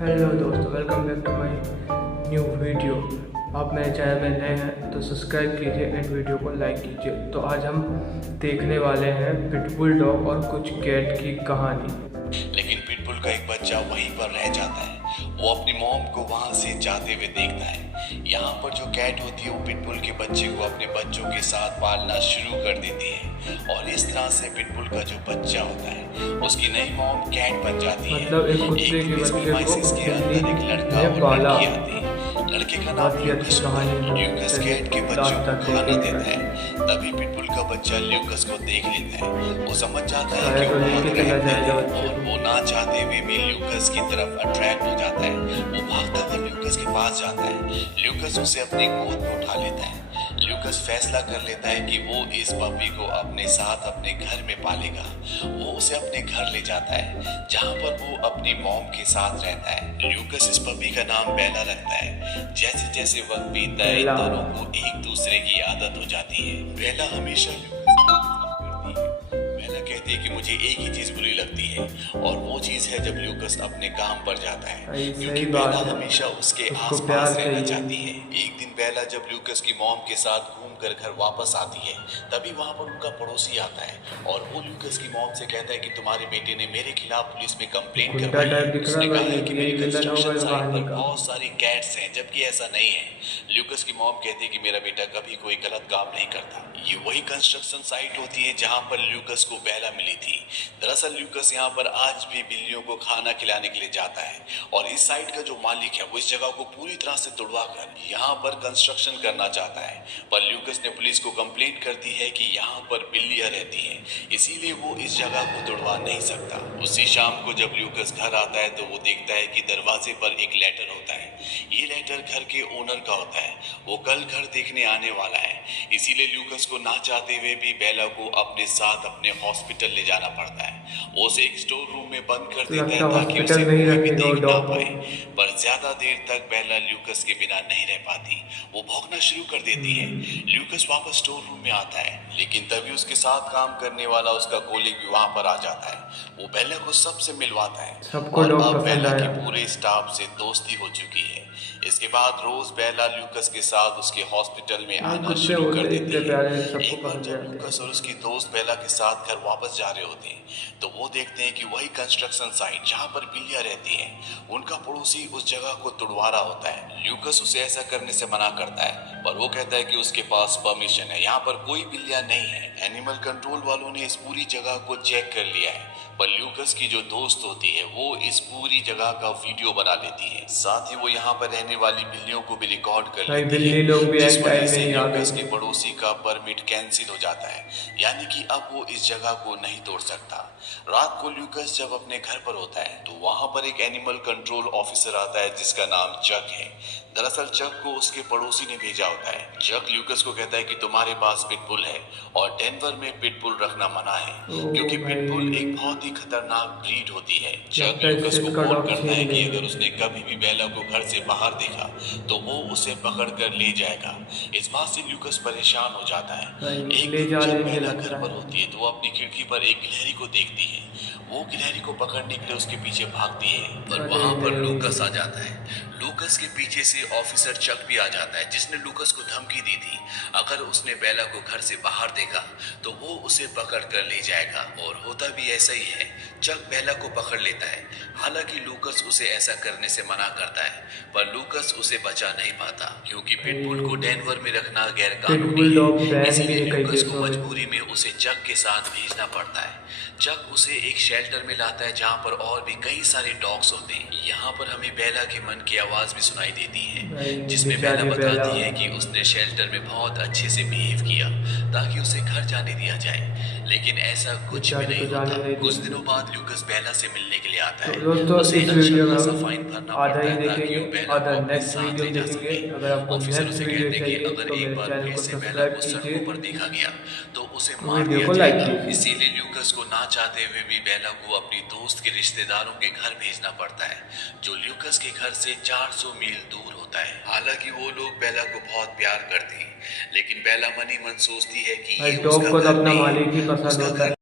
Hello दोस्तों, welcome back to my new video. आप मेरे चैनल में नए हैं तो सब्सक्राइब कीजिए एंड वीडियो को लाइक कीजिए। तो आज हम देखने वाले हैं पिटबुल डॉग और कुछ कैट की कहानी। लेकिन पिटबुल का एक बच्चा वहीं पर रह जाता है। वो अपनी मॉम को वहां से जाते हुए देखता है। यहाँ पर जो कैट होती है वो पिटबुल के बच्चे को अपने बच्चों के साथ पालना शुरू कर देती है और इस तरह से पिटबुल का जो बच्चा होता है उसकी नई मॉम कैट बन जाती है। मतलब एक कुत्ते के बच्चे को के अंदर एक लड़का और पाला। लड़की आती है। लड़के का नाम ल्यूकस होता है। ल्यूकस कैट के बच्चों को खाना देता है। तभी पिटबुल का बच्चा ल्यूकस को देख लेता है। वो समझ जाता है कि वो भाग रहा है और वो ना चाहते हुए भी ल्यूकस की तरफ अट्रैक्ट हो जाता है। वो भागता हुआ ल्यूकस के पास जाता है। ल्यूकस उसे अपनी गोद में उठा लेता है। ल्यूकस फैसला कर लेता है कि वो इस पपी को अपने साथ अपने घर में पालेगा। वो उसे अपने घर ले जाता है जहाँ पर वो अपनी मॉम के साथ रहता है। ल्यूकस इस पपी का नाम बेला रखता है। जैसे जैसे वक्त बीतता है दोनों को एक दूसरे की आदत हो जाती है। बेला हमेशा कहती है कि मुझे एक ही चीज बुरी लगती है और वो चीज है जब ल्यूकस अपने काम पर जाता है, क्योंकि बेला हमेशा उसके आसपास रहना चाहती है। एक दिन बेला जब ल्यूकस की मॉम के साथ घूमकर घर वापस आती है तभी वहां पर उनका पड़ोसी आता है और वो ल्यूकस की मॉम से कहता है कि तुम्हारे बेटे ने मेरे खिलाफ पुलिस में कंप्लेंट करवाई है। उसने कहा है कि मेरी कंस्ट्रक्शन साइट पर बहुत सारी कैट्स हैं, जबकि ऐसा नहीं है। ल्यूकस की मॉम कहती है कि मेरा बेटा कभी कोई गलत काम नहीं करता। ये वही कंस्ट्रक्शन साइट होती है जहां पर ल्यूकस को बेला मिली थी। दरअसल ल्यूकस यहाँ पर आज भी बिल्लियों को खाना खिलाने के लिए जाता है और इस साइट का जो मालिक है वो इस जगह को पूरी तरह से तुड़वा कर यहाँ पर कंस्ट्रक्शन करना चाहता है। पर ल्यूकस ने पुलिस को कंप्लेंट कर दी है कि यहाँ पर बिल्लियां रहती हैं, इसीलिए वो इस जगह को तुड़वा नहीं सकता। उसी शाम को जब ल्यूकस घर आता है तो वो देखता है कि दरवाजे पर एक लेटर होता है। ये लेटर घर के ओनर का होता है। वो कल घर देखने आने वाला है, इसीलिए ल्यूकस को ना चाहते हुए भी बेला को अपने साथ अपने हॉस्पिटल ले जाना पड़ता है। वो उसे एक स्टोर रूम में बंद कर देता है ताकि उसे कोई भी देख ना पाए। पर ज्यादा देर तक बेला ल्यूकस के बिना नहीं रह पाती। वो भौंकना शुरू कर देती है। ल्यूकस वापस स्टोर रूम में आता है, लेकिन तभी उसके साथ काम करने वाला उसका कोलीग भी वहां पर आ जाता है। वो बेला को सबसे मिलवाता है और अब बेला की पूरे स्टाफ से दोस्ती हो चुकी है। इसके बाद रोज बेला ल्यूकस के साथ उसके हॉस्पिटल में आना शुरू कर देती है। एक बार जब ल्यूकस और उसकी दोस्त बेला के साथ घर वापस जा रहे होते हैं तो वो देखते हैं कि वही कंस्ट्रक्शन साइट जहां पर बिल्लियां रहती हैं उनका पड़ोसी उस जगह को तुड़वा रहा होता है। ल्यूकस उसे ऐसा करने से मना करता है, पर वो कहता है कि उसके पास परमिशन है, यहाँ पर कोई बिल्लियां नहीं है। एनिमल कंट्रोल वालों ने इस पूरी जगह को चेक कर लिया है। पर ल्यूकस की जो दोस्त होती है वो इस पूरी जगह का वीडियो बना लेती है। साथ ही वो यहाँ पर रहने वाली बिल्लियों को भी रिकॉर्ड कर लेती है, जिस वजह से ल्यूकस के पड़ोसी का परमिट कैंसिल हो जाता है, यानी कि अब वो इस जगह को नहीं तोड़ सकता। रात को ल्यूकस जब अपने घर पर होता है तो वहां पर एक एनिमल कंट्रोल ऑफिसर आता है जिसका नाम चक है। दरअसल चक को उसके पड़ोसी ने भेजा होता है। चक ल्यूकस को कहता है कि तुम्हारे पास पिटबुल है और डेनवर में पिटबुल रखना मना है, क्योंकि पिटबुल एक बहुत ही खतरनाक ब्रीड होती है। चक ल्यूकस को फोन करता है कि अगर उसने कभी भी बेला को घर से बाहर देखा तो वो उसे पकड़ कर ले जाएगा। इस बात से ल्यूकस परेशान हो जाता है। एक दिन जब बेला घर पर होती है तो वो अपनी खिड़की पर एक गिलहरी को देखती है। वो गिलहरी को पकड़ने के लिए उसके पीछे भागती है, पर वहां पर लूकस आ जाता है। लूकस के पीछे से ऑफिसर चक भी आ जाता है, जिसने लूकस को धमकी दी थी अगर उसने बेला को घर से बाहर देखा तो वो उसे पकड़ कर ले जाएगा। और होता भी ऐसा ही है। चक बेला को पकड़ लेता है। हालांकि लूकस उसे ऐसा करने से मना करता है, पर लूकस उसे बचा नहीं पाता, क्योंकि पिटबुल को डेनवर में रखना गैर कानूनी है। इसीलिए लूकस को मजबूरी में उसे चक के साथ भेजना पड़ता है। चक उसे एक शेल्टर में लाता है जहाँ पर और भी कई सारे डॉग्स होते हैं। यहाँ पर हमें बेला के मन की आवाज भी सुनाई देती है, जिसमें बेला बताती है कि उसने शेल्टर में बहुत अच्छे से बिहेव किया ताकि उसे घर जाने दिया जाए, लेकिन ऐसा कुछ भी नहीं होता। कुछ दिनों बाद ल्यूकस बेला से मिलने के लिए आता है। उसे अच्छा खासा फाइन भरना पड़ता है ताकि वो बेला को अपने साथ ले जा सके। ऑफिसर उसे कहते हैं कि अगर एक बार फिर से बेला को सड़कों पर देखा गया तो उसे मार दिया जाएगा। इसीलिए ल्यूकस को ना चाहते हुए भी बेला को अपनी दोस्त के रिश्तेदारों के घर भेजना पड़ता है, जो ल्यूकस के घर से 400 मील दूर होता है। हालांकि वो लोग बेला को बहुत प्यार करते हैं, लेकिन बेला मन ही मन सोचती है कि ये उसका घर नहीं है, उसका घर